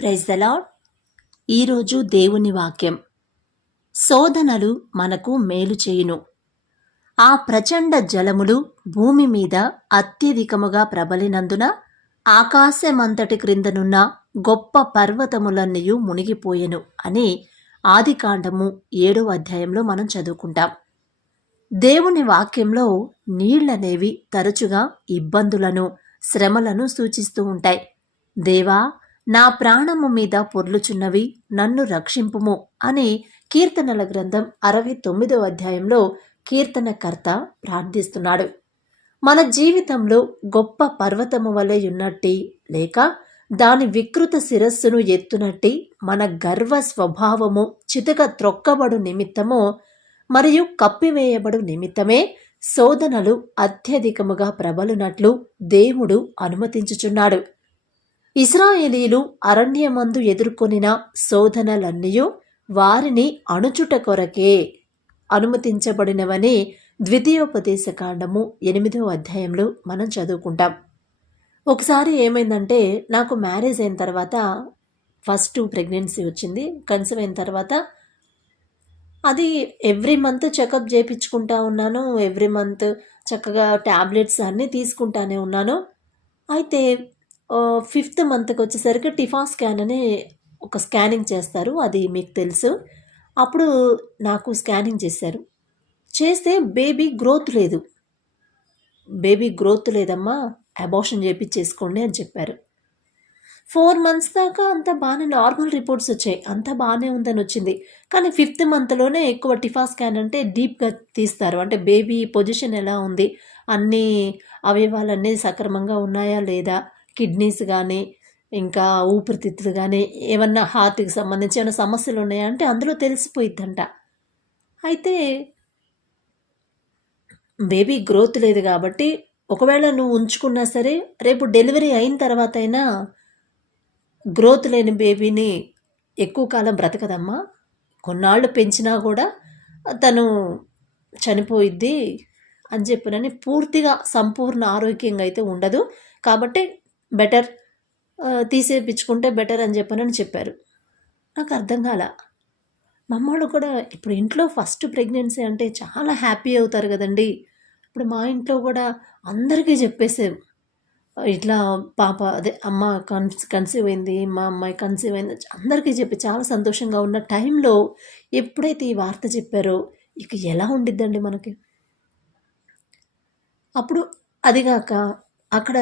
Praise the lord. ఈరోజు దేవుని వాక్యం. శోధనలు మనకు మేలు చేయును. ఆ ప్రచండ జలములు భూమి మీద అత్యధికముగా ప్రబలినందున ఆకాశమంతటి క్రిందనున్న గొప్ప పర్వతములన్నయు మునిగిపోయెను అని ఆదికాండము 7వ అధ్యాయంలో మనం చదువుకుంటాం. దేవుని వాక్యంలో నీళ్లనేవి తరచుగా ఇబ్బందులను, శ్రమలను సూచిస్తూ ఉంటాయి. దేవా, నా ప్రాణము మీద పొర్లుచున్నవి, నన్ను రక్షింపుము అని కీర్తనల గ్రంథం 69వ అధ్యాయంలో కీర్తనకర్త ప్రార్థిస్తున్నాడు. మన జీవితంలో గొప్ప పర్వతము వలె ఉన్నట్టి, లేక దాని వికృత శిరస్సును ఎత్తునట్టి మన గర్వ స్వభావము చితక త్రొక్కబడు నిమిత్తము మరియు కప్పివేయబడు నిమిత్తమే శోధనలు అత్యధికముగా ప్రబలునట్లు దేవుడు అనుమతించుచున్నాడు. ఇశ్రాయేలీలు అరణ్యమందు ఎదుర్కొనిన శోధనలన్నయూ వారిని అణుచుట కొరకే అనుమతించబడినవని ద్వితీయోపదేశకాండము 8వ అధ్యాయంలో మనం చదువుకుంటాం. ఒకసారి ఏమైందంటే, నాకు మ్యారేజ్ అయిన తర్వాత ఫస్ట్ ప్రెగ్నెన్సీ వచ్చింది. కన్సీవ్ అయిన తర్వాత అది ఎవ్రీ మంత్ చెకప్ చేయించుకుంటా ఉన్నాను. ఎవ్రీ మంత్ చక్కగా ట్యాబ్లెట్స్ అన్నీ తీసుకుంటానే ఉన్నాను. అయితే 5th మంత్కి వచ్చేసరికి టిఫా స్కాన్ అనే ఒక స్కానింగ్ చేస్తారు, అది మీకు తెలుసు. అప్పుడు నాకు స్కానింగ్ చేశారు. చేస్తే బేబీ గ్రోత్ లేదమ్మా, అబార్షన్ చేయించేసుకోండి అని చెప్పారు. 4 months దాకా అంతా బాగానే నార్మల్ రిపోర్ట్స్ వచ్చాయి, అంతా బాగానే ఉందని వచ్చింది. కానీ 5th మంత్లోనే ఎక్కువ టిఫా స్కాన్ అంటే డీప్గా తీస్తారు. అంటే బేబీ పొజిషన్ ఎలా ఉంది, అన్ని అవయవాలన్నీ సక్రమంగా ఉన్నాయా లేదా, కిడ్నీస్ కానీ ఇంకా ఊపిరితిత్తులు కానీ ఏమన్నా హార్ట్కి సంబంధించి ఏమైనా సమస్యలు ఉన్నాయా అంటే అందులో తెలిసిపోయిద్దంట. అయితే బేబీ గ్రోత్ లేదు కాబట్టి ఒకవేళ నువ్వు ఉంచుకున్నా సరే రేపు డెలివరీ అయిన తర్వాత అయినా గ్రోత్ లేని బేబీని ఎక్కువ కాలం బ్రతకదమ్మా, కొన్నాళ్ళు పెంచినా కూడా తను చనిపోయిద్ది అని చెప్పినని పూర్తిగా సంపూర్ణ ఆరోగ్యంగా అయితే ఉండదు, కాబట్టి బెటర్ తీసేపించుకుంటే బెటర్ అని చెప్పారు. నాకు అర్థం కాల. మమ్మల్ని కూడా ఇప్పుడు ఇంట్లో ఫస్ట్ ప్రెగ్నెన్సీ అంటే చాలా హ్యాపీ అవుతారు కదండి. ఇప్పుడు మా ఇంట్లో కూడా అందరికీ చెప్పేసారు, ఇట్లా పాప అదే అమ్మ కన్సీవ్ అయింది, మా అమ్మాయి కన్సీవ్ అయింది అందరికీ చెప్పి చాలా సంతోషంగా ఉన్న టైంలో ఎప్పుడైతే ఈ వార్త చెప్పారో ఇక ఎలా ఉండిద్దండి మనకి. అప్పుడు అదిగాక అక్కడ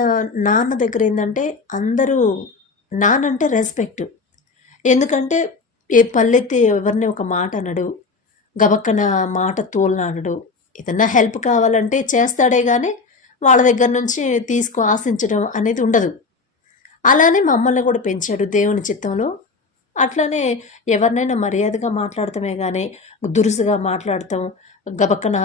నాన్న దగ్గర ఏంటంటే అందరూ నానంటే రెస్పెక్ట్. ఎందుకంటే ఏ పల్లెత్తి ఎవరిని ఒక మాట అనడు, గబక్కన మాట తోలనాడడు. ఏదన్నా హెల్ప్ కావాలంటే చేస్తాడే కానీ వాళ్ళ దగ్గర నుంచి ఆశించడం అనేది ఉండదు. అలానే మమ్మల్ని కూడా పెంచాడు దేవుని చిత్తంలో. అట్లనే ఎవరినైనా మర్యాదగా మాట్లాడటమే కానీ దురుసుగా మాట్లాడటం, గబక్కన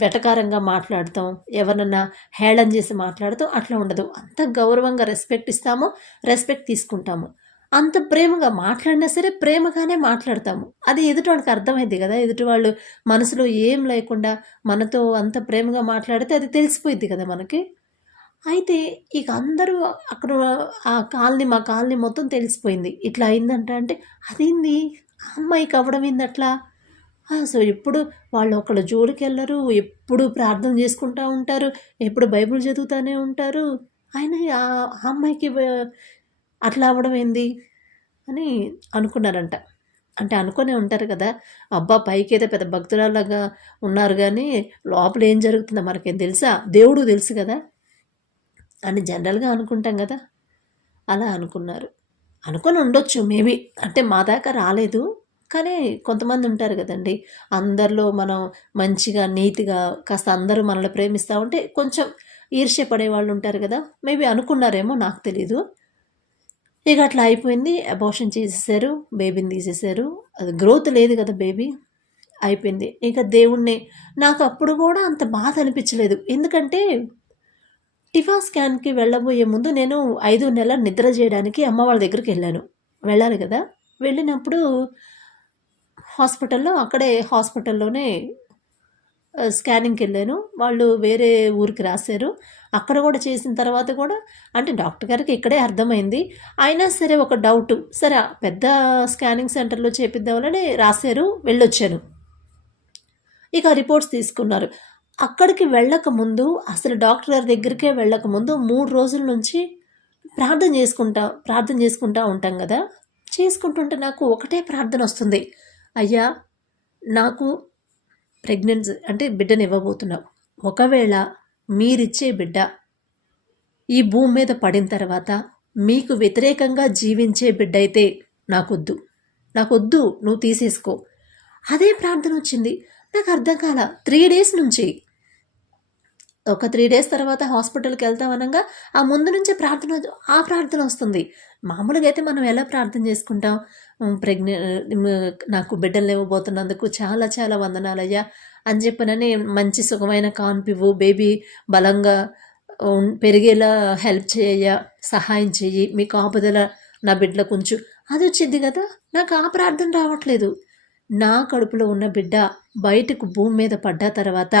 వెటకారంగా మాట్లాడతాం, ఎవరినన్నా హేళన చేసి మాట్లాడతాం అట్లా ఉండదు. అంత గౌరవంగా రెస్పెక్ట్ ఇస్తాము, రెస్పెక్ట్ తీసుకుంటాము. అంత ప్రేమగా మాట్లాడినా సరే ప్రేమగానే మాట్లాడతాము. అది ఎదుటివాడికి అర్థమైంది కదా. ఎదుటివాళ్ళు మనసులో ఏం లేకుండా మనతో అంత ప్రేమగా మాట్లాడితే అది తెలిసిపోయిద్ది కదా మనకి. అయితే ఇక అందరూ అక్కడ మా కాలనీ మొత్తం తెలిసిపోయింది ఇట్లా అయిందంట. అంటే అదేంది ఆ అమ్మాయికి అవ్వడం ఏంది అట్లా. సో ఎప్పుడు వాళ్ళు ఒకళ్ళ జోలికి వెళ్ళరు, ఎప్పుడు ప్రార్థన చేసుకుంటూ ఉంటారు, ఎప్పుడు బైబిల్ చదువుతూనే ఉంటారు. ఆయన ఆ అమ్మాయికి అట్లా అవ్వడం ఏంది అని అనుకున్నారంట. అంటే అనుకునే ఉంటారు కదా, అబ్బా పైకి ఏదో పెద్ద భక్తురాలాగా ఉన్నారు కానీ లోపల ఏం జరుగుతుందో మనకేం తెలుసా, దేవుడు తెలుసు కదా అని జనరల్గా అనుకుంటాం కదా. అలా అనుకున్నారు, అనుకొని ఉండొచ్చు మేబీ. అంటే మా దాకా రాలేదు, కానీ కొంతమంది ఉంటారు కదండి, అందరిలో మనం మంచిగా నీతిగా కాస్త అందరూ మనల్ని ప్రేమిస్తూ ఉంటే కొంచెం ఈర్ష్యపడే వాళ్ళు ఉంటారు కదా. మేబీ అనుకున్నారేమో, నాకు తెలీదు. ఇక అట్లా అయిపోయింది. అబార్షన్ చేసేసారు, బేబీని తీసేశారు. అది గ్రోత్ లేదు కదా బేబీ, అయిపోయింది. ఇక దేవుణ్ణి నాకు అప్పుడు కూడా అంత బాధ అనిపించలేదు. ఎందుకంటే టిఫా స్కాన్కి వెళ్ళబోయే ముందు నేను 5 నెలల నిద్ర చేయడానికి అమ్మ వాళ్ళ దగ్గరికి వెళ్ళాలి కదా. వెళ్ళినప్పుడు హాస్పిటల్లోనే స్కానింగ్‌కెళ్ళాను. వాళ్ళు వేరే ఊరికి రాశారు. అక్కడ కూడా చేసిన తర్వాత కూడా అంటే డాక్టర్ గారికి ఇక్కడే అర్థమైంది. అయినా సరే ఒక డౌటు. సరే పెద్ద స్కానింగ్ సెంటర్‌లో చేపిద్దామని రాశారు. వెళ్ళొచ్చాను. ఇక రిపోర్ట్స్ తీసుకున్నారు. అక్కడికి వెళ్ళకముందు అసలు డాక్టర్ గారి దగ్గరికే వెళ్ళకముందు 3 రోజుల నుంచి ప్రార్థన చేసుకుంటా ఉంటాం గదా! చేసుకుంటుంటే నాకు ఒకటే ప్రార్థనొస్తుంది. అయ్యా! నాకు ప్రెగ్నెన్సీ అంటే బిడ్డనివ్వబోతున్నావు. ఒకవేళ మీరిచ్చే బిడ్డ ఈ భూమి మీద పడిన తర్వాత మీకు వ్యతిరేకంగా జీవించే బిడ్డయితే నాకొద్దు. నాకొద్దు నువ్వు తీసేసుకో. అదే ప్రార్థనొచ్చింది. నాకు అర్థం కాల. 3 డేస్ నుంచి. ఒక 3 డేస్ తర్వాత హాస్పిటల్‌కి వెళ్తాం అనంగా ఆ ముందు నుంచే ప్రార్థన వస్తుంది. మామూలుగా అయితే మనం ఎలా ప్రార్థన చేసుకుంటాం? నాకు బిడ్డల్ని ఇవ్వబోతున్నందుకు చాలా చాలా వందనాలయ్యా అని చెప్పనని మంచి సుఖమైన కాన్పివ్వు, బేబీ బలంగా పెరిగేలా హెల్ప్ చేయయ్యా, సహాయం చెయ్యి, మీ కాపుదల నా బిడ్డలకు ఉంచు. అది వచ్చిద్ది కదా! నాకు ఆ ప్రార్థన రావట్లేదు. నా కడుపులో ఉన్న బిడ్డ బయటకు భూమి మీద పడ్డ తర్వాత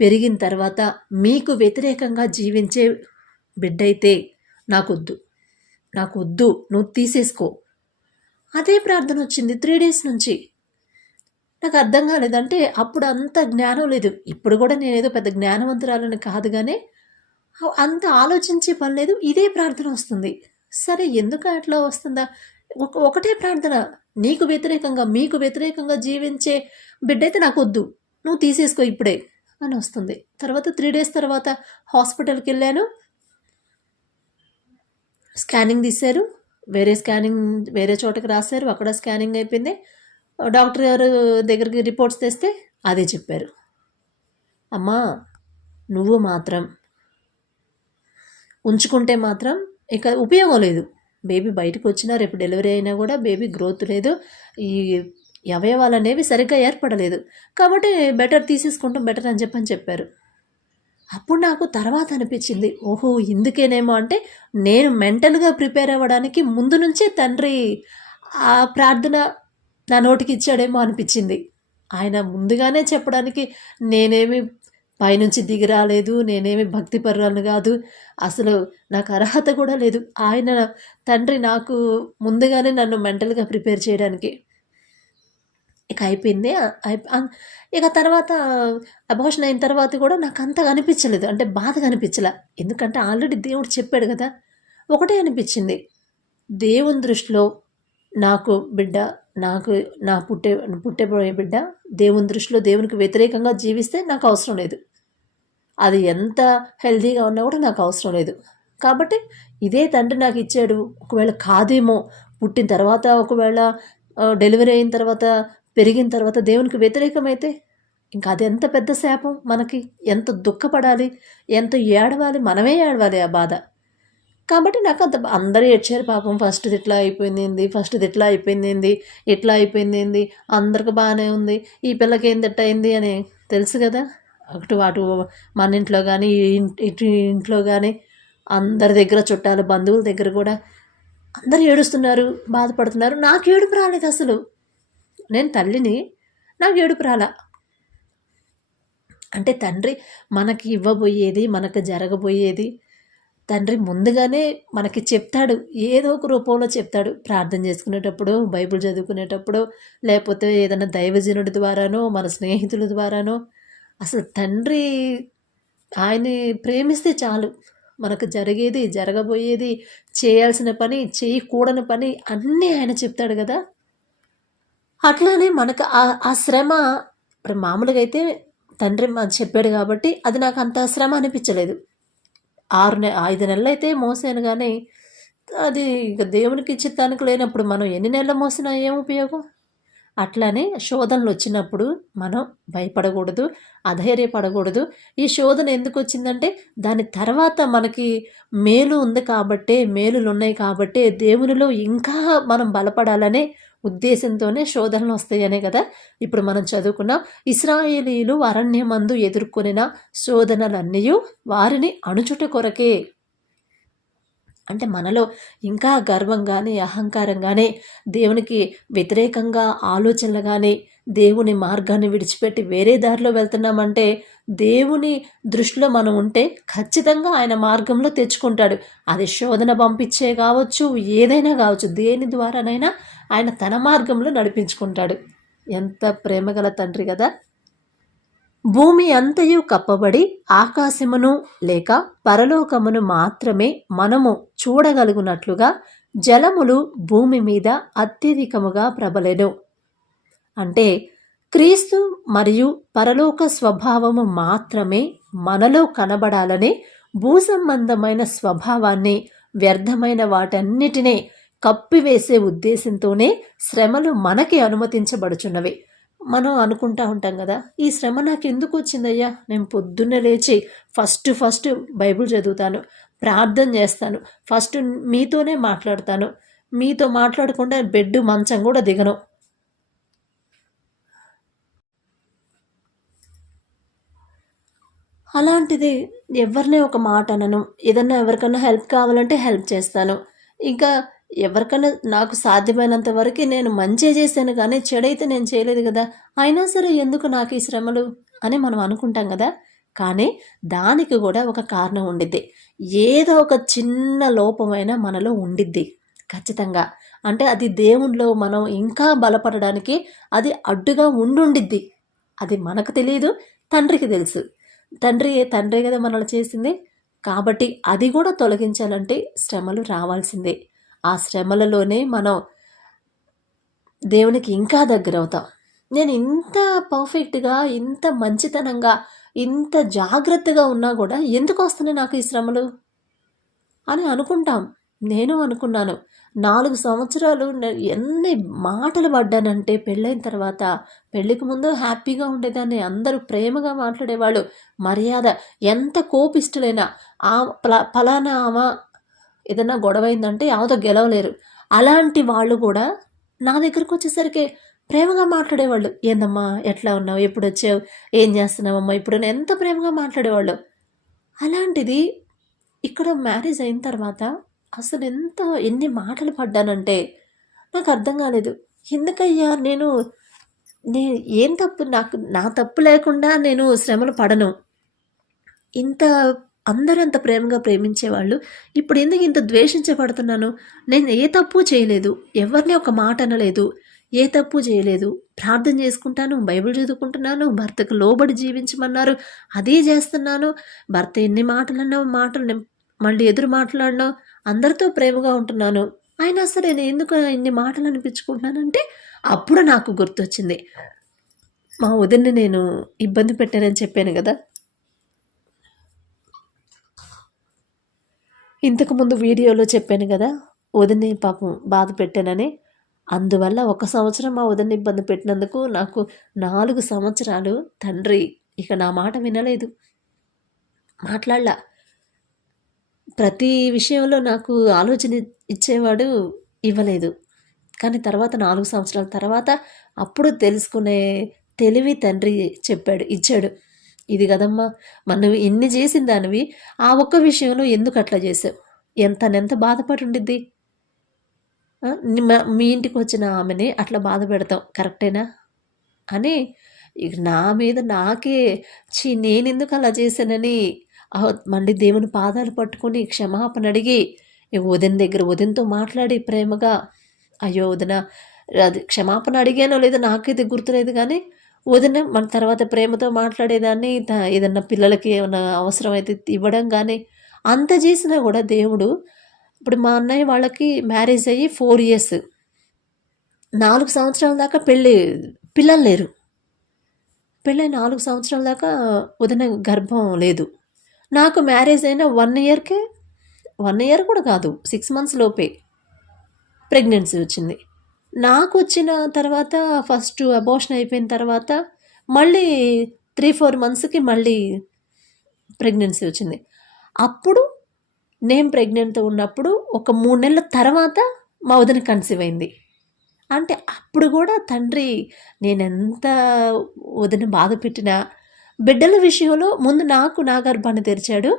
పెరిగిన తర్వాత మీకు వ్యతిరేకంగా జీవించే బిడ్డయితే నాకొద్దు. నాకొద్దు. నువ్వు తీసేసుకో. అదే ప్రార్థన వచ్చింది 3 డేస్ నుంచి. నాకు అర్థం కాలేదు. అంటే అప్పుడు అంత జ్ఞానం లేదు. ఇప్పుడు కూడా నేనేదో పెద్ద జ్ఞానవంతురాలని కాదు గానీ, అంత ఆలోచించే పని లేదు. ఇదే ప్రార్థన వస్తుంది. సరే ఎందుకు అట్లా వస్తుందా? ఒకటే ప్రార్థన. మీకు వ్యతిరేకంగా జీవించే బిడ్డయితే నాకొద్దు. నువ్వు తీసేసుకో ఇప్పుడే అని వస్తుంది. తర్వాత 3 డేస్ తర్వాత హాస్పిటల్‌కి వెళ్ళాను. స్కానింగ్ తీశారు. వేరే చోటకి రాశారు. అక్కడ స్కానింగ్ అయిపోయింది. డాక్టర్ గారు దగ్గరికి రిపోర్ట్స్ తెస్తే అదే చెప్పారు. అమ్మా నువ్వు మాత్రం ఉంచుకుంటే మాత్రం ఇక ఉపయోగం లేదు. బేబీ బయటకు వచ్చినా రేపు డెలివరీ అయినా కూడా బేబీ గ్రోత్ లేదు. ఈ అవయవాలు అనేవి సరిగ్గా ఏర్పడలేదు. కాబట్టి తీసేసుకుంటాం బెటర్ అని చెప్పారు. అప్పుడు నాకు తర్వాత అనిపించింది, ఓహో ఇందుకేనేమో. అంటే నేను మెంటల్గా ప్రిపేర్ అవ్వడానికి ముందు నుంచే తండ్రి ఆ ప్రార్థన నా నోటికి ఇచ్చాడేమో అనిపించింది. ఆయన ముందుగానే చెప్పడానికి నేనేమి పైనుంచి దిగి రాలేదు, నేనేమి భక్తిపరురాలను కాదు, అసలు నాకు అర్హత కూడా లేదు. ఆయన తండ్రి నాకు ముందుగానే నన్ను మెంటల్గా ప్రిపేర్ చేయడానికి. ఇక అయిపోయింది. ఇక తర్వాత అబార్షన్ అయిన తర్వాత కూడా నాకు అంతగా అనిపించలేదు. అంటే బాధగా అనిపించలే. ఎందుకంటే ఆల్రెడీ దేవుడు చెప్పాడు కదా! ఒకటే అనిపించింది. దేవుని దృష్టిలో నాకు బిడ్డ, నాకు నా పుట్టబోయే బిడ్డ దేవుని దృష్టిలో దేవునికి వ్యతిరేకంగా జీవిస్తే నాకు అవసరం లేదు. అది ఎంత హెల్తీగా ఉన్నా కూడా నాకు అవసరం లేదు. కాబట్టి ఇదే తండ్రి నాకు ఇచ్చాడు. ఒకవేళ కాదేమో, పుట్టిన తర్వాత ఒకవేళ డెలివరీ అయిన తర్వాత పెరిగిన తర్వాత దేవునికి వ్యతిరేకమైతే ఇంకా అది ఎంత పెద్ద శాపం మనకి. ఎంత దుఃఖపడాలి, ఎంత ఏడవాలి, మనమే ఏడవాలి ఆ బాధ. కాబట్టి నాకు అందరూ ఏడ్చారు పాపం. ఫస్ట్‌ది ఇట్లా అయిపోయిందేంది, ఇట్లా అయిపోయిందేంది, అందరికి బాగానే ఉంది, ఈ పిల్లకి ఏంది ఇట్టా అయింది అని తెలుసు కదా! అటు మన ఇంట్లో కానీ, ఇటు ఇంట్లో కానీ అందరి దగ్గర చుట్టాలు, బంధువుల దగ్గర కూడా అందరూ ఏడుస్తున్నారు, బాధపడుతున్నారు. నాకు ఏడుపు రాలేదు అసలు. నేను తల్లిని, నాకు ఏడుపు రాలా. అంటే తండ్రి మనకి ఇవ్వబోయేది, మనకు జరగబోయేది తండ్రి ముందుగానే మనకి చెప్తాడు. ఏదో ఒక రూపంలో చెప్తాడు. ప్రార్థన చేసుకునేటప్పుడు, బైబిల్ చదువుకునేటప్పుడు, లేకపోతే ఏదైనా దైవజనుడి ద్వారానో, మన స్నేహితుల ద్వారానో. అసలు తండ్రి ఆయన్ని ప్రేమిస్తే చాలు. మనకు జరిగేది, జరగబోయేది, చేయాల్సిన పని, చేయకూడని పని అన్నీ ఆయన చెప్తాడు కదా! అట్లానే మనకు ఆ శ్రమ ఇప్పుడు మామూలుగా అయితే తండ్రి చెప్పాడు కాబట్టి అది నాకు అంత శ్రమ అనిపించలేదు. 5 నెలలైతే మోసాను కానీ అది ఇక దేవునికి చిత్తానికి లేనప్పుడు మనం ఎన్ని నెలలు మోసినా ఏం ఉపయోగం? అట్లానే శోధనలు వచ్చినప్పుడు మనం భయపడకూడదు, అధైర్యపడకూడదు. ఈ శోధన ఎందుకు వచ్చిందంటే దాని తర్వాత మనకి మేలు ఉంది కాబట్టే, మేలులు ఉన్నాయి కాబట్టే దేవునిలో ఇంకా మనం బలపడాలనే ఉద్దేశంతోనే శోధనలు వస్తాయనే కదా ఇప్పుడు మనం చదువుకున్నాం. ఇశ్రాయేలీయులు అరణ్యమందు ఎదుర్కొనిన శోధనలన్నీ వారిని అణుచుట కొరకే. అంటే మనలో ఇంకా గర్వంగానే, అహంకారంగానే, దేవునికి వ్యతిరేకంగా ఆలోచనలు కానీ, దేవుని మార్గాన్ని విడిచిపెట్టి వేరే దారిలో వెళ్తున్నామంటే దేవుని దృష్టిలో మనం ఉంటే ఖచ్చితంగా ఆయన మార్గంలో తెచ్చుకుంటాడు. అది శోధన పంపించే కావచ్చు, ఏదైనా కావచ్చు, దేని ద్వారానైనా ఆయన తన మార్గంలో నడిపించుకుంటాడు. ఎంత ప్రేమగల తండ్రి కదా. భూమి అంతయు కప్పబడి ఆకాశమును లేక పరలోకమును మాత్రమే మనము చూడగలుగునట్లుగా జలములు భూమి మీద అత్యధికముగా ప్రబలెను. అంటే క్రీస్తు మరియు పరలోక స్వభావము మాత్రమే మనలో కనబడాలనే భూసంబంధమైన స్వభావాన్ని, వ్యర్థమైన వాటన్నిటినీ కప్పివేసే ఉద్దేశంతోనే శ్రమలు మనకి అనుమతించబడుచున్నవి. మనం అనుకుంటా ఉంటాం కదా, ఈ శ్రమ నాకు ఎందుకు వచ్చిందయ్యా? నేను పొద్దున్నే లేచి ఫస్ట్ బైబిల్ చదువుతాను, ప్రార్థన చేస్తాను, ఫస్ట్ మీతోనే మాట్లాడతాను, మీతో మాట్లాడకుండా బెడ్ మంచం కూడా దిగను. అలాంటిది ఎవరినే ఒక మాట అనను. ఏదన్నా ఎవరికన్నా హెల్ప్ కావాలంటే హెల్ప్ చేస్తాను. ఇంకా ఎవరికన్నా నాకు సాధ్యమైనంత వరకు నేను మంచే చేశాను కానీ చెడైతే నేను చేయలేదు కదా. అయినా సరే ఎందుకు నాకు ఈ శ్రమలు అని మనం అనుకుంటాం కదా. కానీ దానికి కూడా ఒక కారణం ఉండిద్ది. ఏదో ఒక చిన్న లోపమైనా మనలో ఉండిద్ది ఖచ్చితంగా. అంటే అది దేవునిలో మనం ఇంకా బలపడడానికి అది అడ్డుగా ఉండుండిద్ది. అది మనకు తెలియదు, తండ్రికి తెలుసు. తండ్రే కదా మనల్ని చేసింది. కాబట్టి అది కూడా తొలగించాలంటే శ్రమలు రావాల్సిందే. ఆ శ్రమలలోనే మనం దేవునికి ఇంకా దగ్గరవుతాం. నేను ఇంత పర్ఫెక్ట్‌గా, ఇంత మంచితనంగా, ఇంత జాగ్రత్తగా ఉన్నా కూడా ఎందుకు వస్తున్నాయి నాకు ఈ శ్రమలు అని అనుకుంటాం. నేను అనుకున్నాను. 4 సంవత్సరాలు ఎన్ని మాటలు పడ్డానంటే పెళ్ళైన తర్వాత. పెళ్ళికి ముందు హ్యాపీగా ఉండేదాన్ని. అందరూ ప్రేమగా మాట్లాడేవాళ్ళు. మర్యాద, ఎంత కోపిష్ఠులైనా పలానా ఆమె ఏదైనా గొడవైందంటే ఆమెతో గెలవలేరు. అలాంటి వాళ్ళు కూడా నా దగ్గరకు వచ్చేసరికి ప్రేమగా మాట్లాడేవాళ్ళు. ఏందమ్మా, ఎట్లా ఉన్నావు, ఎప్పుడొచ్చావు, ఏం చేస్తున్నావమ్మా ఇప్పుడు, ఎంత ప్రేమగా మాట్లాడేవాళ్ళు. అలాంటిది ఇక్కడ మ్యారేజ్ అయిన తర్వాత అసలు ఎన్ని మాటలు పడ్డానంటే నాకు అర్థం కాలేదు. ఎందుకయ్యా నేను ఏం తప్పు, నా తప్పు లేకుండా నేను శ్రమలు పడను. ఇంత అందరూ అంత ప్రేమగా ప్రేమించేవాళ్ళు ఇప్పుడు ఎందుకు ఇంత ద్వేషించబడుతున్నాను? నేను ఏ తప్పు చేయలేదు, ఎవరిని ఒక మాట అనలేదు, ఏ తప్పు చేయలేదు. ప్రార్థన చేసుకుంటాను, బైబిల్ చదువుకుంటున్నాను, భర్తకు లోబడి జీవించమన్నారు, అదే చేస్తున్నాను. భర్త ఎన్ని మాటలన్నా మాటలు మళ్ళీ ఎదురు మాట్లాడినా అందరితో ప్రేమగా ఉంటున్నాను. అయినా సరే నేను ఎందుకు ఇన్ని మాటలు అనిపించుకుంటున్నానంటే అప్పుడు నాకు గుర్తొచ్చింది, మా వదిన్ని నేను ఇబ్బంది పెట్టానని చెప్పాను కదా. ఇంతకుముందు వీడియోలో చెప్పాను కదా, వదిన్ని పాపం బాధ పెట్టానని. అందువల్ల 1 సంవత్సరం మా వదిన్ని ఇబ్బంది పెట్టినందుకు నాకు 4 సంవత్సరాలు తండ్రి ఇక నా మాట వినలేదు, మాట్లాడలా. ప్రతి విషయంలో నాకు ఆలోచన ఇచ్చేవాడు, ఇవ్వలేదు. కానీ తర్వాత 4 సంవత్సరాల తర్వాత అప్పుడు తెలుసుకునే తెలివి తండ్రి ఇచ్చాడు. ఇది కదమ్మా, నువ్వు ఇన్ని చేసిన దానివి ఆ ఒక్క విషయంలో ఎందుకు అట్లా చేసావు, ఎంత బాధపడి ఉండిద్ది. మీ ఇంటికి వచ్చిన ఆమెని అట్లా బాధ పెడతాం కరెక్టేనా అని ఇక నా మీద నాకే నేనెందుకు అలా చేశానని మళ్ళీ దేవుని పాదాలు పట్టుకొని క్షమాపణ అడిగి వదినతో మాట్లాడి ప్రేమగా, అయ్యో వదిన, అది క్షమాపణ అడిగానో లేదో నాకైతే గుర్తులేదు కానీ వదిన మన తర్వాత ప్రేమతో మాట్లాడేదాన్ని. ఏదన్నా పిల్లలకి ఏమైనా అవసరమైతే ఇవ్వడం కానీ అంత చేసినా కూడా దేవుడు, ఇప్పుడు మా అన్నయ్య వాళ్ళకి మ్యారేజ్ అయ్యి 4 years, 4 సంవత్సరాల దాకా పిల్లలు లేరు. పెళ్ళై 4 సంవత్సరాల దాకా వదిన గర్భం లేదు. నాకు మ్యారేజ్ అయిన 1 yearకే, 1 year కూడా కాదు, 6 months లోపే ప్రెగ్నెన్సీ వచ్చింది. నాకు వచ్చిన తర్వాత ఫస్ట్ అబార్షన్ అయిపోయిన తర్వాత మళ్ళీ 3-4 monthsకి మళ్ళీ ప్రెగ్నెన్సీ వచ్చింది. అప్పుడు నేను ప్రెగ్నెంట్తో ఉన్నప్పుడు ఒక 3 నెలల తర్వాత మా వదిన కన్సీవ్ అయింది. అంటే అప్పుడు కూడా తండ్రి నేనెంత వదిన బాధ పెట్టినా, బిడ్డల విషయంలో ముందు నాకు నా గర్భాన్ని తెరిచాడు.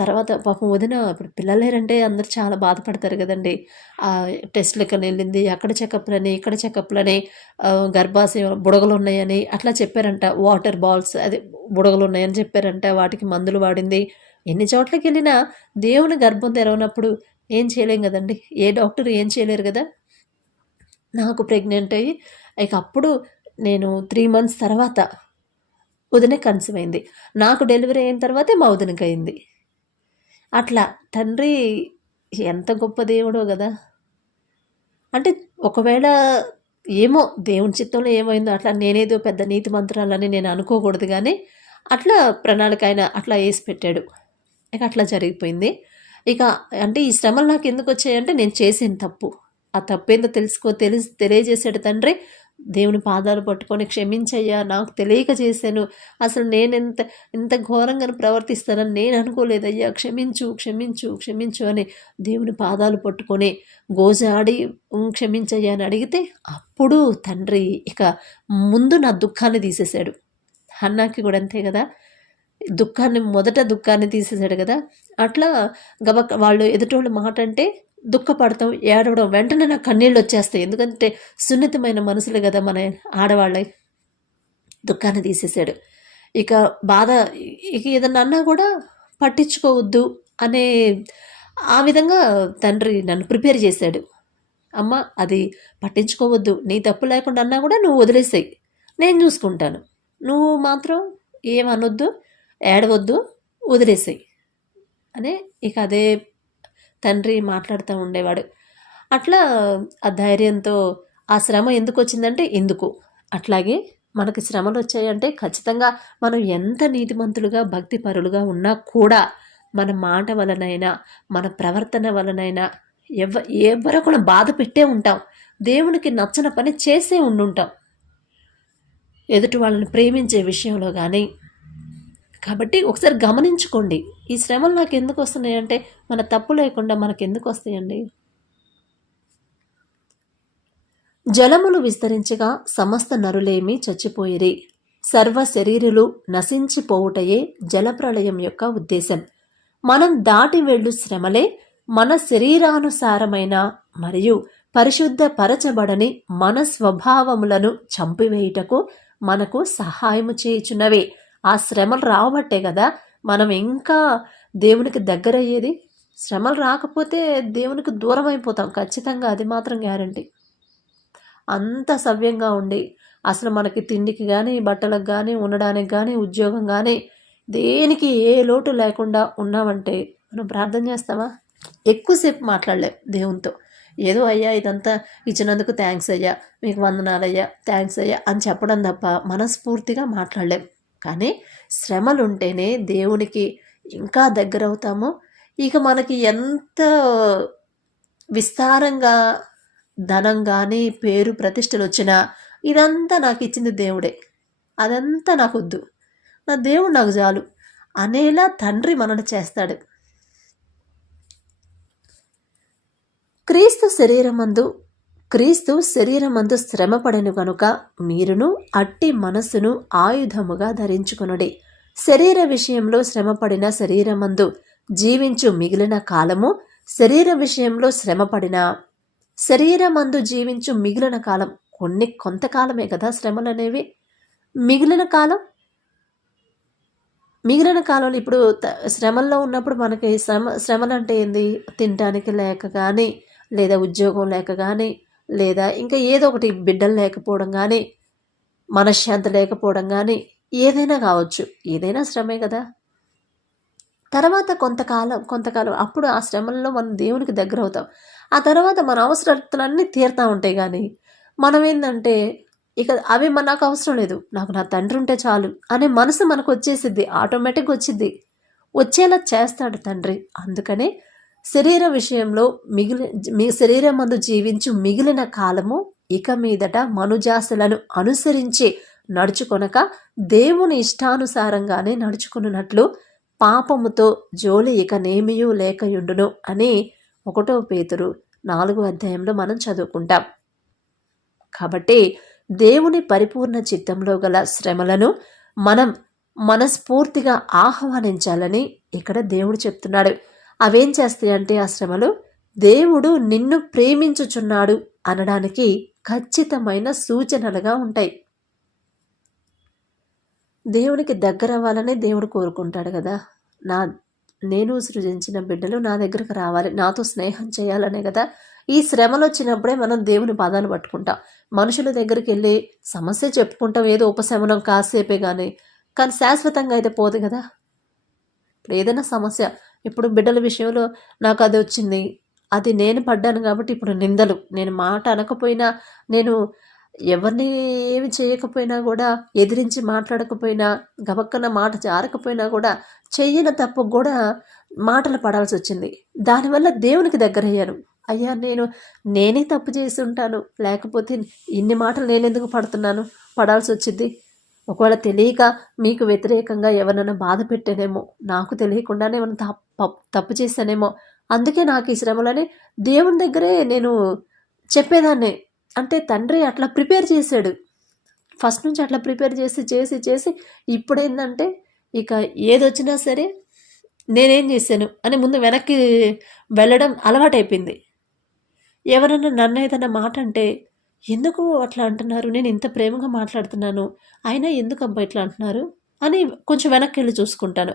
తర్వాత పాపం వదిన ఇప్పుడు పిల్లలు లేరంటే అందరూ చాలా బాధపడతారు గదండీ! టెస్ట్‌లకని ఎళ్ళింది. అక్కడ చెకప్‌లని, ఇక్కడ చెకప్‌లని, గర్భాశయం బుడగలున్నాయని అట్లా చెప్పారంట. వాటర్ బాల్స్ అదే బుడగలున్నాయని చెప్పారంట. వాటికి మందులు వాడింది. ఎన్ని చోట్లకెళ్ళినా దేవుని గర్భం తెరవనప్పుడు ఏం చేయలేం గదండీ! ఏ డాక్టర్ ఏం చేయలేరు గదా! నాకు ప్రెగ్నెంట్ అయ్యి ఇక అప్పుడు నేను 3 మంత్స్ తర్వాత వదిన కన్సీవ్ అయింది. నాకు డెలివరీ అయిన తర్వాతే మా వదినకయింది. అట్లా తండ్రి ఎంత గొప్ప దేవుడో గదా! అంటే ఒకవేళ ఏమో దేవుని చిత్తంలో ఏమైందో అట్లా నేనేదో పెద్ద నీతిమంతురాలని నేను అనుకోకూడదు గానీ, అట్లా ప్రణాళిక ఆయన అట్లా యేసి పెట్టాడు. ఇక అట్లా జరిగిపోయింది. ఇక అంటే ఈ శ్రమలు నాకెందుకొచ్చాయంటే నేను చేసిన తప్పు. ఆ తప్పేందో తెలియజేసాడు తండ్రి. దేవుని పాదాలు పట్టుకొని క్షమించయ్యా నాకు తెలియక చేశాను. అసలు ఇంత ఘోరంగాను ప్రవర్తిస్తానని నేను అనుకోలేదయ్యా. క్షమించు, క్షమించు, క్షమించు అని దేవుని పాదాలు పట్టుకొని గోజాడి క్షమించయ్యా అని అడిగితే అప్పుడు తండ్రి ఇక ముందు నా దుఃఖాన్ని తీసేశాడు. హన్నాకి కూడా అంతే కదా! మొదట దుఃఖాన్ని తీసేశాడు కదా! అట్లా వాళ్ళు ఎదుటోళ్ళు మాట అంటే దుఃఖపడతాం, ఏడవడం వెంటనే నాకు కన్నీళ్ళొచ్చేస్తాయి. ఎందుకంటే సున్నితమైన మనసులు కదా మన ఆడవాళ్ళయి. దుఃఖాన్ని తీసేశాడు. ఇక బాధ ఇక ఏదన్నా అన్నా కూడా పట్టించుకోవద్దు అనే ఆ విధంగా తండ్రి నన్ను ప్రిపేర్ చేశాడు. అమ్మ అది పట్టించుకోవద్దు. నీ తప్పు లేకుండా అన్నా కూడా నువ్వు వదిలేసేయి. నేను చూసుకుంటాను. నువ్వు మాత్రం ఏమనొద్దు, ఏడవద్దు, వదిలేసేయి అని ఇక అదే తండ్రి మాట్లాడుతూ ఉండేవాడు. అట్లా ఆ ధైర్యంతో ఆ శ్రమ ఎందుకొచ్చిందంటే ఎందుకు. అట్లాగే మనకి శ్రమలు వచ్చాయంటే ఖచ్చితంగా మనం ఎంత నీతిమంతులుగా భక్తి పరులుగా ఉన్నా కూడా మన మాట వలనైనా మన ప్రవర్తన వలనైనా ఎవరొకరు బాధ పెట్టే ఉంటాం. దేవునికి నచ్చని పని చేసే ఉండుంటాం ఎదుటి వాళ్ళని ప్రేమించే విషయంలో కానీ. కాబట్టి ఒకసారి గమనించుకోండి, ఈ శ్రమలు నాకు ఎందుకు వస్తున్నాయంటే మన తప్పు లేకుండా మనకు ఎందుకు వస్తాయండి. జలములు విస్తరించగా సమస్త నరులేమి చచ్చిపోయిరి. సర్వ శరీరులు నశించిపోవుటయే జలప్రళయం యొక్క ఉద్దేశం. మనం దాటి వెళ్ళు శ్రమలే మన శరీరానుసారమైన మరియు పరిశుద్ధ పరచబడని మన స్వభావములను చంపివేయుటకు మనకు సహాయము చేయుచున్నవే. ఆ శ్రమలు రావబట్టే కదా మనం ఇంకా దేవునికి దగ్గర అయ్యేది. శ్రమలు రాకపోతే దేవునికి దూరం అయిపోతాం ఖచ్చితంగా, అది మాత్రం గ్యారంటీ. అంత సవ్యంగా ఉండి అసలు మనకి తిండికి కానీ, బట్టలకు కానీ, ఉండడానికి కానీ, ఉద్యోగం కానీ దేనికి ఏ లోటు లేకుండా ఉన్నామంటే మనం ప్రార్థన చేస్తామా? ఎక్కువసేపు మాట్లాడలేం దేవునితో. ఏదో అయ్యా ఇదంతా ఇచ్చినందుకు థ్యాంక్స్ అయ్యా, మీకు వందనాలయ్యా, థ్యాంక్స్ అయ్యా అని చెప్పడం తప్ప మనస్ఫూర్తిగా మాట్లాడలేం. కానీ శ్రమలు ఉంటేనే దేవునికి ఇంకా దగ్గర అవుతాము. ఇక మనకి ఎంత విస్తారంగా ధనం కానీ, పేరు ప్రతిష్టలు వచ్చినా ఇదంతా నాకు ఇచ్చింది దేవుడే, అదంతా నాకు వద్దు, నా దేవుడు నాకు చాలు అనేలా తండ్రి మనల్ని చేస్తాడు. క్రీస్తు శరీరమందు శ్రమపడెను గనుక మీరును అట్టి మనస్సును ఆయుధముగా ధరించుకొనుడి. శరీర విషయంలో శ్రమపడిన శరీరమందు జీవించు మిగిలిన కాలము, శరీరమందు జీవించు మిగిలిన కాలం కొంతకాలమే కదా శ్రమలు అనేవి. మిగిలిన కాలంలో ఇప్పుడు శ్రమల్లో ఉన్నప్పుడు మనకి శ్రమలు అంటే ఏంది? తినడానికి లేక కానీ, లేదా ఉద్యోగం లేక కానీ, లేదా ఇంకా ఏదో ఒకటి బిడ్డలు లేకపోవడం కానీ, మనశ్శాంతి లేకపోవడం కానీ, ఏదైనా కావచ్చు. ఏదైనా శ్రమే కదా. తర్వాత కొంతకాలం అప్పుడు ఆ శ్రమల్లో మనం దేవునికి దగ్గర అవుతాం. ఆ తర్వాత మన అవసరాలన్నీ తీరుతూ ఉంటాయి. కానీ మనం ఏంటంటే ఇక అవి నాకు అవసరం లేదు, నాకు నా తండ్రి ఉంటే చాలు అనే మనసు మనకు వచ్చేసిద్ది, ఆటోమేటిక్గా వచ్చేలా చేస్తాడు తండ్రి. అందుకనే శరీర విషయంలో శరీరం మందు జీవించు మిగిలిన కాలము ఇక మీదట మనుజాసులను అనుసరించి నడుచుకొనక దేవుని ఇష్టానుసారంగానే నడుచుకున్నట్లు పాపముతో జోలి ఇక నేమియూ లేకయుండును అని 1 పేతురు 4వ అధ్యాయంలో మనం చదువుకుంటాం. కాబట్టి దేవుని పరిపూర్ణ చిత్తంలో గల శ్రమలను మనం మనస్ఫూర్తిగా ఆహ్వానించాలని ఇక్కడ దేవుడు చెప్తున్నాడు. అవేం చేస్తాయంటే ఆ శ్రమలు దేవుడు నిన్ను ప్రేమించుచున్నాడు అనడానికి ఖచ్చితమైన సూచనలుగా ఉంటాయి. దేవునికి దగ్గర అవ్వాలని దేవుడు కోరుకుంటాడు కదా. నేను సృజించిన బిడ్డలు నా దగ్గరకు రావాలి, నాతో స్నేహం చేయాలనే కదా. ఈ శ్రమలు వచ్చినప్పుడే మనం దేవుని పాదాలు పట్టుకుంటాం. మనుషుల దగ్గరికి వెళ్ళి సమస్య చెప్పుకుంటాం, ఏదో ఉపశమనం కాసేపే కానీ శాశ్వతంగా అయితే పోదు కదా. ఇప్పుడు ఏదైనా సమస్య, ఇప్పుడు బిడ్డల విషయంలో నాకు అది వచ్చింది, అది నేను పడ్డాను కాబట్టి ఇప్పుడు నిందలు, నేను మాట అనకపోయినా, నేను ఎవరిని ఏమి చేయకపోయినా కూడా, ఎదిరించి మాట్లాడకపోయినా, గబక్కన మాట జారకపోయినా కూడా, చెయ్యని తప్పు కూడా మాటలు పడాల్సి వచ్చింది. దానివల్ల దేవునికి దగ్గరయ్యాను. అయ్యా నేనే తప్పు చేసి ఉంటాను, లేకపోతే ఇన్ని మాటలు నేనెందుకు పడాల్సి వచ్చింది. ఒకవేళ తెలియక మీకు వ్యతిరేకంగా ఎవరినైనా బాధ పెట్టానేమో, నాకు తెలియకుండానే ఏమైనా తప్పు చేశానేమో, అందుకే నాకు ఈ శ్రమలని దేవుని దగ్గరే నేను చెప్పేదాన్ని. అంటే తండ్రి అట్లా ప్రిపేర్ చేశాడు, ఫస్ట్ నుంచి అట్లా ప్రిపేర్ చేసి చేసి చేసి ఇప్పుడు ఏంటంటే ఇక ఏదొచ్చినా సరే నేనేం చేశాను అని ముందు వెనక్కి వెళ్ళడం అలవాటైపోయింది. ఎవరన్నా నన్ను ఏదైనా మాట అంటే ఎందుకు అట్లా అంటున్నారు, నేను ఇంత ప్రేమగా మాట్లాడుతున్నాను, అయినా ఎందుకు అబ్బా ఇట్లా అంటున్నారు అని కొంచెం వెనక్కి వెళ్ళి చూసుకుంటాను.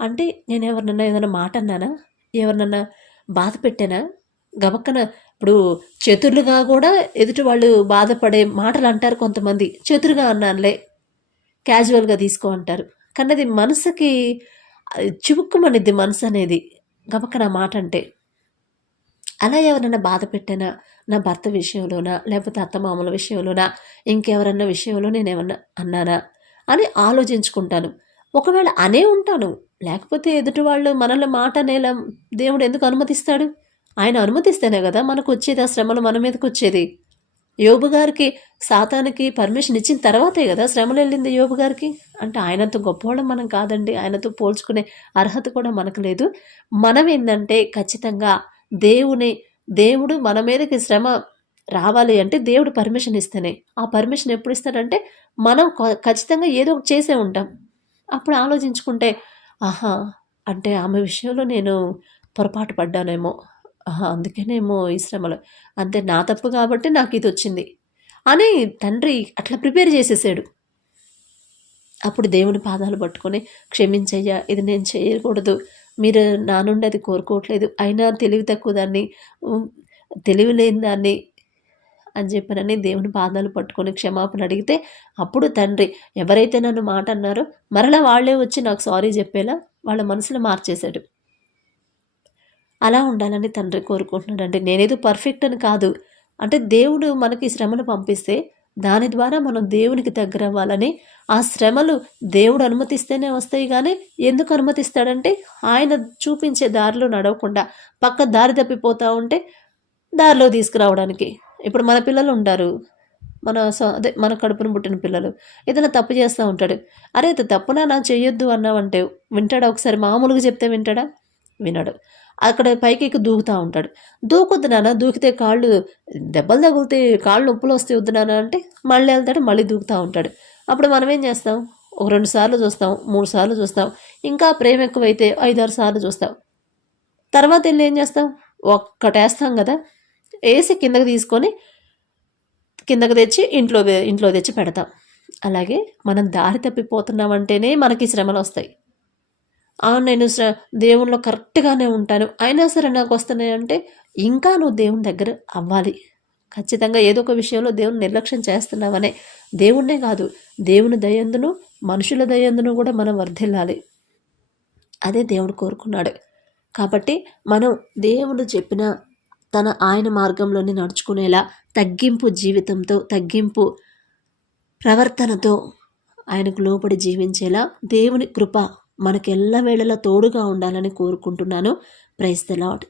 అంటే నేను ఎవరినన్నా ఏదైనా మాట అన్నానా, ఎవరినన్నా బాధ పెట్టానా, గబక్కన ఇప్పుడు చతురులుగా కూడా ఎదుటి వాళ్ళు బాధపడే మాటలు అంటారు కొంతమంది. చతురుగా అన్నానులే, క్యాజువల్గా తీసుకో అంటారు. కానీ అది మనసుకి చివుక్కుమనిద్ది మనసు అనేది, గబక్కన మాట అంటే. అలా ఎవరైనా బాధ పెట్టానా, నా భర్త విషయంలోనా, లేకపోతే అత్తమామల విషయంలోనా, ఇంకెవరన్నా విషయంలో నేను ఏమన్నా అన్నానా అని ఆలోచించుకుంటాను. ఒకవేళ అనే ఉంటాను, లేకపోతే ఎదుటి వాళ్ళు మనల్ని మాట అనేలా దేవుడు ఎందుకు అనుమతిస్తాడు? ఆయన అనుమతిస్తేనే కదా మనకు వచ్చేది, ఆ శ్రమలు మన మీదకి వచ్చేది. యోబు గారికి సాతానికి పర్మిషన్ ఇచ్చిన తర్వాతే కదా శ్రమలు వెళ్ళింది యోబు గారికి. అంటే ఆయనతో గొప్పవాళ్ళం మనం కాదండి, ఆయనతో పోల్చుకునే అర్హత కూడా మనకు లేదు. మనం ఏంటంటే ఖచ్చితంగా దేవుడు మన మీదకి శ్రమ రావాలి అంటే దేవుడు పర్మిషన్ ఇస్తేనే. ఆ పర్మిషన్ ఎప్పుడు ఇస్తాడంటే మనం ఖచ్చితంగా ఏదో ఒకటి చేసే ఉంటాం. అప్పుడు ఆలోచించుకుంటే ఆహా, అంటే ఆమె విషయంలో నేను పొరపాటు పడ్డానేమో, అందుకేనేమో ఈ శ్రమలు, అంతే నా తప్పు కాబట్టి నాకు ఇది వచ్చింది అని తండ్రి అట్లా ప్రిపేర్ చేసేసాడు. అప్పుడు దేవుని పాదాలు పట్టుకొని క్షమించయ్యా, ఇది నేను చేయకూడదు, మీరు నా నుండి అది కోరుకోవట్లేదు, అయినా తెలివి తక్కువ దాన్ని, తెలివి లేని దాన్ని అని చెప్పనని దేవుని పాదాలు పట్టుకొని క్షమాపణ అడిగితే అప్పుడు తండ్రి ఎవరైతే నన్ను మాట అన్నారో మరలా వాళ్ళే వచ్చి నాకు సారీ చెప్పేలా వాళ్ళ మనసులో మార్చేశాడు. అలా ఉండాలని తండ్రి కోరుకుంటున్నాడంటే నేనేదో పర్ఫెక్ట్ అని కాదు. అంటే దేవుడు మనకి శ్రమను పంపిస్తే దాని ద్వారా మనం దేవునికి దగ్గర అవ్వాలని, ఆ శ్రమలు దేవుడు అనుమతిస్తేనే వస్తాయి. కానీ ఎందుకు అనుమతిస్తాడంటే ఆయన చూపించే దారిలో నడవకుండా పక్క దారి తప్పిపోతూ ఉంటే దారిలో తీసుకురావడానికి. ఇప్పుడు మన పిల్లలు ఉంటారు, మన కడుపును పుట్టిన పిల్లలు ఏదైనా తప్పు చేస్తూ ఉంటాడు. అరే తప్పునా నా చెయ్యొద్దు అన్నావంటే వింటాడా? ఒకసారి మామూలుగా చెప్తే వింటాడా? వినడు. అక్కడ పైకి దూకుతూ ఉంటాడు. దూకొద్దు నాన్న, దూకితే కాళ్ళు దెబ్బలు తగులుతాయి, కాళ్ళు నొప్పులు వస్తాయి, వద్దు నాన్న అంటే మళ్ళీ వెళ్తాడు, మళ్ళీ దూకుతూ ఉంటాడు. అప్పుడు మనం ఏం చేస్తాం? ఒక 2 సార్లు చూస్తాం, 3 సార్లు చూస్తాం, ఇంకా ప్రేమ ఎక్కువైతే 5-6 సార్లు చూస్తాం. తర్వాత వెళ్ళి ఏం చేస్తాం? ఒక్కటేస్తాం కదా, వేసి కిందకి తీసుకొని కిందకి తెచ్చి ఇంట్లో తెచ్చి పెడతాం. అలాగే మనం దారి తప్పిపోతున్నామంటేనే మనకి శ్రమలు వస్తాయి. నేను దేవుణ్ణిలో కరెక్ట్గానే ఉంటాను, అయినా సరే నాకు వస్తున్నాయి అంటే ఇంకా నువ్వు దేవుని దగ్గర అవ్వాలి. ఖచ్చితంగా ఏదో ఒక విషయంలో దేవుని నిర్లక్ష్యం చేస్తున్నావనే, దేవుణ్ణే కాదు దేవుని దయందును మనుషుల దయందును కూడా మనం వర్ధిల్లాలి. అదే దేవుడు కోరుకున్నాడు. కాబట్టి మనం దేవుడు చెప్పిన ఆయన మార్గంలోనే నడుచుకునేలా తగ్గింపు జీవితంతో, తగ్గింపు ప్రవర్తనతో ఆయనకు లోబడి జీవించేలా దేవుని కృప మనకు ఎల్లవేళలా తోడుగా ఉండాలని కోరుకుంటున్నాను. Praise the lord.